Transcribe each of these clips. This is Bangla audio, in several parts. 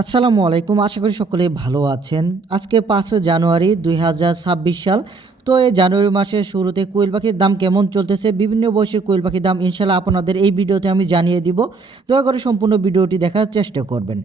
আসসালামু আলাইকুম। আশা করি সকলেই ভালো আছেন। আজকে ৫ জানুয়ারি ২০২৬ সাল। তো এই জানুয়ারি মাসের শুরুতে কোয়েল পাখির দাম কেমন চলতেছে, বিভিন্ন বয়সের কোয়েল পাখির দাম ইনশাআল্লাহ আপনাদের এই ভিডিওতে আমি জানিয়ে দিব। দয়া করে সম্পূর্ণ ভিডিওটি দেখার চেষ্টা করবেন।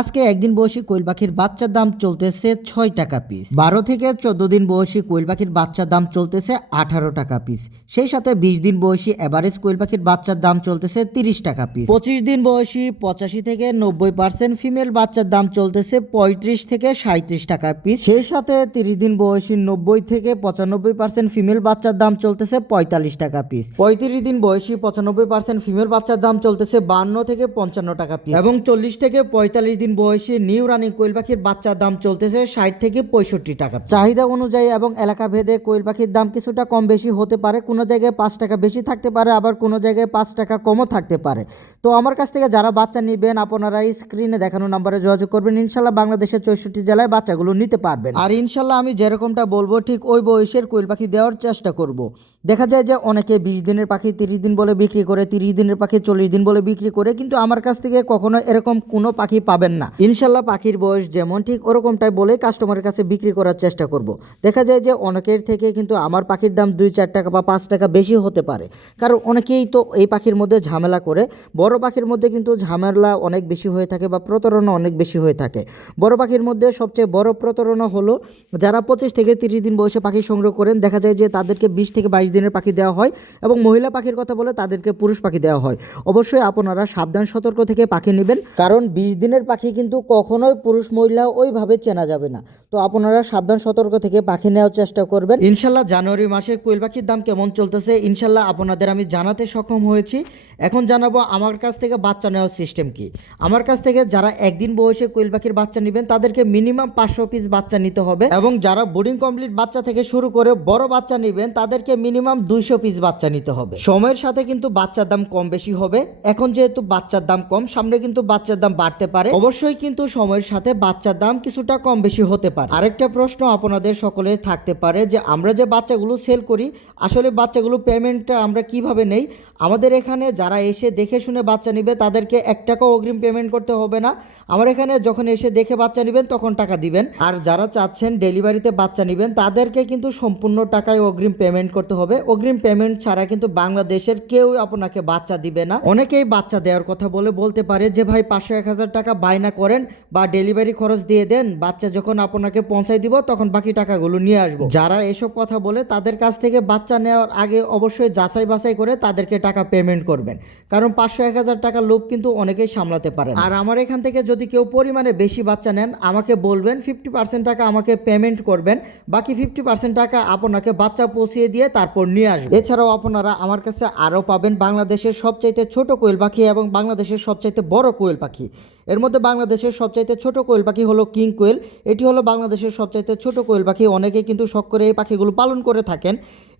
আজকে একদিন বয়সী কোয়েল পাখির বাচ্চার দাম চলতেছে ৬ টাকা পিস। ১২ থেকে ১৪ দিন বয়সী কোয়েল পাখির বাচ্চার দাম চলতেছে ১৮ টাকা পিস। সেই সাথে ২০ দিন বয়সী এভারেজ কোয়েল পাখির বাচ্চার দাম চলতেছে ৩০ টাকা পিস। ২৫ দিন বয়সী ৮৫ থেকে ৯০% ফিমেল বাচ্চার দাম চলতেছে ৩৫ থেকে ৩৭ টাকা পিস। সেই সাথে ৩০ দিন বয়সী ৯০ থেকে ৯৫% ফিমেল বাচ্চার দাম চলতেছে ৪৫ টাকা পিস। ৩৫ দিন বয়সী ৯৫% ফিমেল বাচ্চার দাম চলতেছে ৫২ থেকে ৫৫ টাকা পিস। এবং ৪০ থেকে ৪৫ দিন বয়সী নিউ রানিং কোয়েল পাখির বাচ্চার দাম চলতেছে ৬০ থেকে ৬৫ টাকা। চাহিদা অনুযায়ী এবং এলাকা ভেদে কোয়েল পাখির দাম কিছুটা কম বেশি হতে পারে। কোনো জায়গায় ৫ টাকা বেশি থাকতে পারে, আবার কোনো জায়গায় ৫ টাকা কমও থাকতে পারে। তো আমার কাছ থেকে যারা বাচ্চা নেবেন আপনারা এই স্ক্রিনে দেখানো নাম্বারে যোগাযোগ করবেন। ইনশাল্লাহ বাংলাদেশের ৬৪ জেলায় বাচ্চাগুলো নিতে পারবেন। আর ইনশাল্লাহ আমি যেরকমটা বলবো ঠিক ওই বয়সের কোয়েল পাখি দেওয়ার চেষ্টা করব। দেখা যায় যে অনেকে ২০ দিনের পাখি ৩০ দিন বলে বিক্রি করে, ৩০ দিনের পাখি ৪০ দিন বলে বিক্রি করে, কিন্তু আমার কাছ থেকে কখনো এরকম কোনো পাখি পাবেন না। ইনশাল্লাহ পাখির বয়স যেমন ঠিক ওরকমটাই বলে কাস্টমারের কাছে বিক্রি করার চেষ্টা করব। দেখা যায় যে অনেকের থেকে কিন্তু আমার পাখির দাম ২-৪ টাকা বা ৫ টাকা বেশি হতে পারে, কারণ অনেকেই তো এই পাখির মধ্যে ঝামেলা করে। বড় পাখির মধ্যে কিন্তু ঝামেলা অনেক বেশি হয়ে থাকে বা প্রতারণা অনেক বেশি হয়ে থাকে। বড় পাখির মধ্যে সবচেয়ে বড় প্রতারণা হলো যারা ২৫ থেকে ৩০ দিন বয়সে পাখি সংগ্রহ করেন, দেখা যায় যে তাদেরকে ২০ থেকে ২২ দিনের পাখি দেওয়া হয় এবং মহিলা পাখির কথা বলে তাদেরকে পুরুষ পাখি দেওয়া হয়। অবশ্যই আপনারা সাবধান সতর্ক থেকে পাখি নেবেন, কারণ ২০ দিনের পাখি কিন্তু কখনোই পুরুষ মহিলা ওইভাবে চেনা যাবে না। তো আপনারা সাবধান সতর্ক থেকে পাখি নেওয়ার চেষ্টা করবেন। ইনশাল্লাহ জানুয়ারি মাসের কোয়েল পাখির দাম কেমন চলতেছে ইনশাল্লাহ আপনাদের আমি জানাতে সক্ষম হয়েছি। এখন জানাবো আমার কাছ থেকে বাচ্চা নেওয়ার সিস্টেম কি। আমার কাছ থেকে যারা একদিন বয়সে কোয়েল পাখির বাচ্চা নেবেন তাদেরকে মিনিমাম ৫০০ পিস বাচ্চা নিতে হবে, এবং যারা বোর্ডিং কমপ্লিট বাচ্চা থেকে শুরু করে বড় বাচ্চা নেবেন তাদেরকে মিনিমাম ২০০ পিস বাচ্চা নিতে হবে। সময়ের সাথে কিন্তু বাচ্চার দাম কম বেশি হবে। এখন যেহেতু বাচ্চার দাম কম, সামনে কিন্তু বাচ্চার দাম বাড়তে পারে। অবশ্যই কিন্তু সময়ের সাথে বাচ্চার দাম কিছুটা কম বেশি হতে পারে। আরেকটা প্রশ্ন আপনাদের সকলে থাকতে পারে যে আমরা যে বাচ্চাগুলো সেল করি আসলে বাচ্চাগুলো পেমেন্টটা আমরা কিভাবে নেই। আমাদের এখানে যারা এসে দেখে শুনে বাচ্চা নেবে তাদেরকে ১ টাকাও অগ্রিম পেমেন্ট করতে হবে না। আমার এখানে যখন এসে দেখে বাচ্চা নেবেন তখন টাকা দিবেন। আর যারা চাচ্ছেন ডেলিভারিতে বাচ্চা নেবেন তাদেরকে কিন্তু সম্পূর্ণ টাকায় অগ্রিম পেমেন্ট করতে হবে। অগ্রিম পেমেন্ট ছাড়া কিন্তু বাংলাদেশের কেউ আপনাকে বাচ্চা দিবে না। অনেকেই বাচ্চা দেওয়ার কথা বলতে পারে যে ভাই ৫০০-১০০০ টাকা বায়না করেন বা ডেলিভারি খরচ দিয়ে দেন, বাচ্চা যখন আপনাকে পৌঁছায় দিব তখন বাকি টাকাগুলো নিয়ে আসবো। যারা এসব কথা বলে তাদের কাছ থেকে বাচ্চা নেওয়ার আগে অবশ্যই যাচাই বাছাই করে তাদেরকে টাকা পেমেন্ট করবেন, কারণ ৫০০-১০০০ টাকা লোভ কিন্তু অনেকেই সামলাতে পারে। আর আমার এখান থেকে যদি কেউ পরিমাণে বেশি বাচ্চা নেন আমাকে বলবেন, 50% টাকা আমাকে পেমেন্ট করবেন, বাকি 50% টাকা আপনাকে বাচ্চা পৌঁছিয়ে দিয়ে তারপর নিয়ে আসবেন। এছাড়াও আপনারা আমার কাছে আরও পাবেন বাংলাদেশের সবচাইতে ছোট কোয়েল পাখি এবং বাংলাদেশের সবচাইতে বড় কোয়েল পাখি। এর মধ্যে বাংলাদেশের সবচাইতে ছোট কোয়েল পাখি হলো কিং কোয়েল। এটি হলো বাংলাদেশের সবচাইতে ছোট কোয়েল পাখি। অনেকেই কিন্তু শখ করে এই পাখিগুলো পালন করে থাকেন।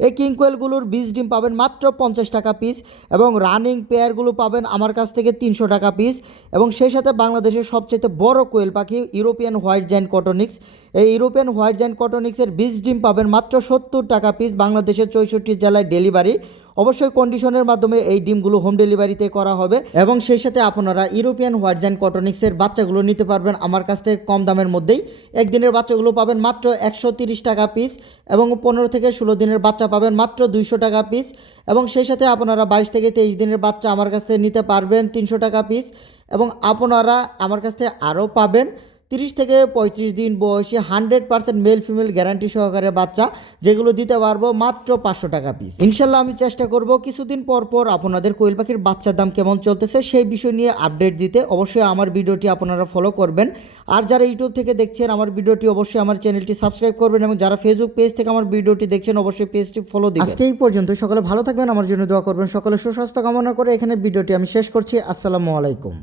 এই কিং কোয়েলগুলোর বীজ ডিম পাবেন মাত্র ৫০ টাকা পিস, এবং রানিং পেয়ারগুলো পাবেন আমার কাছ থেকে ৩০০ টাকা পিস। এবং সেই সাথে বাংলাদেশের সবচাইতে বড় কোয়েল পাখি ইউরোপিয়ান হোয়াইট জায়ান্ট কটনিক্স। এই ইউরোপিয়ান হোয়াইট জায়ান্ট কটনিক্সের বীজ ডিম পাবেন মাত্র ৭০ টাকা পিস, বাংলাদেশের ৬৪ জেলায় ডেলিভারি। অবশ্যই কন্ডিশনের মাধ্যমে এই ডিমগুলো হোম ডেলিভারিতে করা হবে, এবং সেই সাথে আপনারা ইউরোপিয়ান হোয়াইট জায়ান্ট কটনিক্সের বাচ্চাগুলো নিতে পারবেন আমার কাছ থেকে কম দামের মধ্যেই। একদিনের বাচ্চাগুলো পাবেন মাত্র ১৩০ টাকা পিস, এবং ১৫ থেকে ১৬ দিনের বাচ্চা পাবেন মাত্র ২০০ টাকা পিস, এবং সেই সাথে আপনারা ২২ থেকে ২৩ দিনের বাচ্চা আমার কাছ থেকে নিতে পারবেন ৩০০ টাকা পিস, এবং আপনারা আমার কাছ থেকে আরও পাবেন ৩০ থেকে ৩৫ দিন বয়সী 100% মেল ফিমেল গ্যারান্টি সহকারে বাচ্চা, যেগুলো দিতে পারবো মাত্র ৫০০ টাকা পিস। ইনশাল্লাহ আমি চেষ্টা করব কিছুদিন পর পর আপনাদের কোয়েল পাখির বাচ্চার দাম কেমন চলতেছে সেই বিষয় নিয়ে আপডেট দিতে। অবশ্যই আমার ভিডিওটি আপনারা ফলো করবেন, আর যারা ইউটিউব থেকে দেখছেন আমার ভিডিওটি অবশ্যই আমার চ্যানেলটি সাবস্ক্রাইব করবেন, এবং যারা ফেসবুক পেজ থেকে আমার ভিডিওটি দেখছেন অবশ্যই পেজটি ফলো দিবেন। আজকে এই পর্যন্ত, সকলে ভালো থাকবেন, আমার জন্য দোয়া করবেন, সকলে সুস্বাস্থ্য কামনা করে এখানে ভিডিওটি আমি শেষ করছি। আসসালামু আলাইকুম।